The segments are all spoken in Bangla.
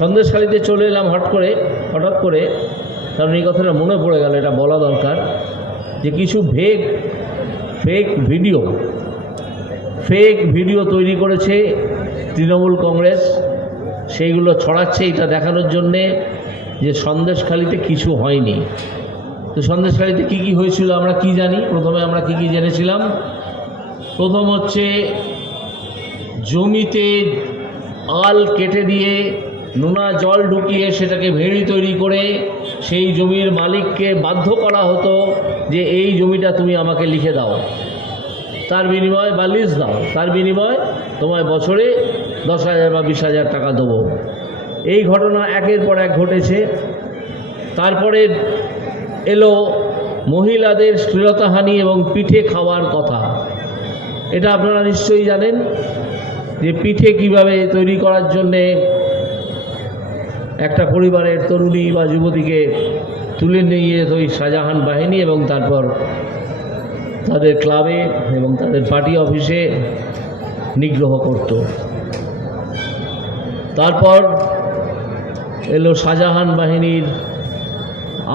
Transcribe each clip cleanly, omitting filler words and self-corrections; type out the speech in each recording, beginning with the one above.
সন্দেশখালীতে চলে এলাম হঠাৎ করে কারণ এই কথাটা মনে পড়ে গেল, এটা বলা দরকার যে কিছু ফেক ভিডিও তৈরি করেছে তৃণমূল কংগ্রেস, সেইগুলো ছড়াচ্ছে এটা দেখানোর জন্যে যে সন্দেশখালীতে কিছু হয়নি। তো সন্দেশখালীতে কী কী হয়েছিল আমরা কি জানি? প্রথমে আমরা কি জেনেছিলাম? প্রথম হচ্ছে জমিতে আল কেটে দিয়ে নোনা জল ঢুকিয়ে সেটাকে ভেড়ি তৈরি করে সেই জমির মালিককে বাধ্য করা হতো যে এই জমিটা তুমি আমাকে লিখে দাও, তার বিনিময়ে বা লিজ দাও, তার বিনিময়ে তোমায় বছরে 10,000 বা 20,000 টাকা দেবো। এই ঘটনা একের পর এক ঘটেছে। তারপরে এলো মহিলাদের শ্লীলতাহানি এবং পিঠে খাওয়ার কথা। এটা আপনারা নিশ্চয়ই জানেন যে পিঠে কিভাবে তৈরি করার জন্যে একটা পরিবারের তরুণী বা যুবতীকে তুলে নিয়ে যেত ওই শাহজাহান বাহিনী এবং তারপর তাদের ক্লাবে এবং তাদের পার্টি অফিসে নিগ্রহ করত। তারপর এলো শাহজাহান বাহিনীর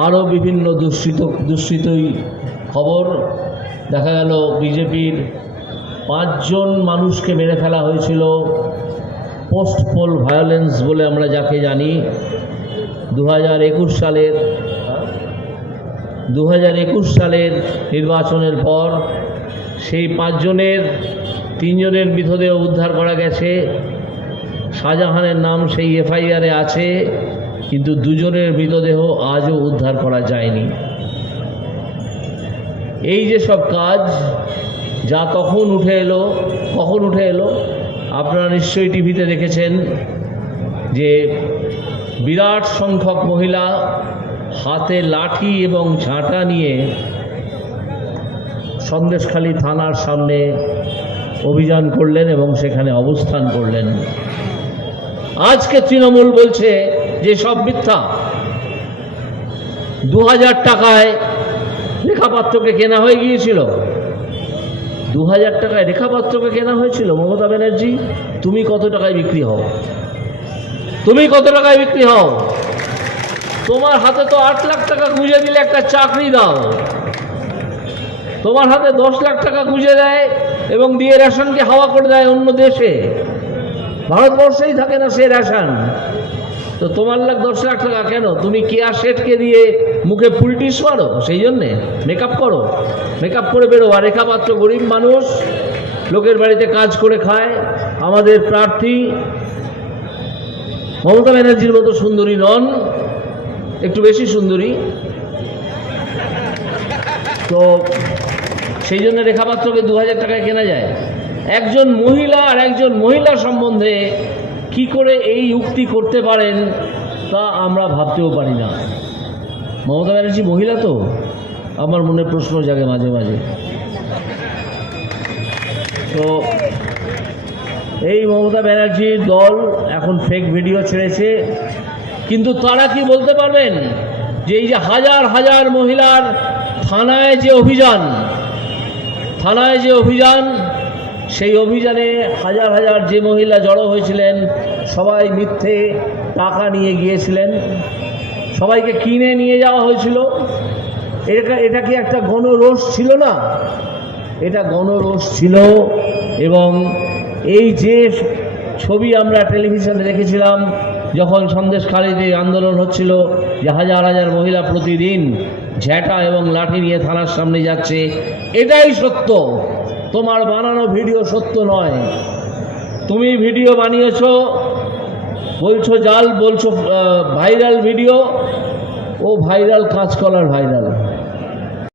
আরও বিভিন্ন দুষ্কৃতই খবর। দেখা গেল বিজেপির 5 জন মানুষকে মেরে ফেলা হয়েছিল পোস্ট পোল ভায়োলেন্স বলে আমরা যাকে জানি। 2021 সালের নির্বাচনের পর সেই 5 জনের 3 জনের মৃতদেহ উদ্ধার করা গেছে। শাহজাহানের নাম সেই এফআইআরে আছে, কিন্তু 2 জনের মৃতদেহ আজও উদ্ধার করা যায়নি। এই যে সব কাজ যা কখন উঠে এলো আপনারা নিশ্চয়ই টিভিতে দেখেছেন যে বিরাট সংখ্যক মহিলা হাতে লাঠি এবং ঝাঁটা নিয়ে সন্দেশখালী থানার সামনে অভিযান করলেন এবং সেখানে অবস্থান করলেন। আজকে তৃণমূল বলছে যে সব মিথ্যা। 2000 টাকায় রেখাপাত্রকে কেনা হয়ে গিয়েছিল। 2000 টাকায় রেখাপাত্রকে কেনা হয়েছিল। মমতা ব্যানার্জি, তুমি কত টাকায় বিক্রি হও? তোমার হাতে তো 8 লাখ টাকা গুঁজে দিলে একটা চাকরি দাও। তোমার হাতে 10 লাখ টাকা গুঁজে দেয় এবং দিয়ে রেশনকে হাওয়া করে দেয় অন্য দেশে। ভারতবর্ষেই থাকে না সে রেশন। তো তোমার 10 লাখ টাকা কেন? তুমি কেয়া শেঠকে দিয়ে মুখে পুলটিস মারো, সেই জন্যে মেকআপ করে বেরো। আর রেখাপাত্র গরিব মানুষ, লোকের বাড়িতে কাজ করে খায়। আমাদের প্রার্থী মমতা ব্যানার্জির মতো সুন্দরী নন, একটু বেশি সুন্দরী। তো সেই জন্য রেখাপাত্রকে 2000 টাকায় কেনা যায়। একজন মহিলা আর একজন মহিলা সম্বন্ধে কি করে এই উক্তি করতে পারেন তা আমরা ভাবতেও পারি না। মমতা ব্যানার্জি মহিলা তো, আমার মনে প্রশ্ন জাগে মাঝে মাঝে। তো এই মমতা ব্যানার্জির দল এখন ফেক ভিডিও ছেড়েছে, কিন্তু তারা কি বলতে পারবেন যে এই যে হাজার হাজার মহিলার থানায় যে অভিযান সেই অভিযানে হাজার হাজার যে মহিলা জড়ো হয়েছিলেন সবাই মিথ্যে টাকা নিয়ে গিয়েছিলেন, সবাইকে কিনে নিয়ে যাওয়া হয়েছিল। এটা কি একটা গণরোষ ছিল না? এটা গণরোষ ছিল। এবং এই যে ছবি আমরা টেলিভিশনে দেখেছিলাম যখন সন্দেশখালীতে আন্দোলন হচ্ছিল, যে হাজার হাজার মহিলা প্রতিদিন ঝ্যাঁটা এবং লাঠি নিয়ে থানার সামনে যাচ্ছে, এটাই সত্য। তোমার বানানো ভিডিও সত্য নয়। তুমি ভিডিও বানিয়েছো, বলছো জাল, বলছো ভাইরাল ভিডিও। ও ভাইরাল কাঁচকলার ভাইরাল।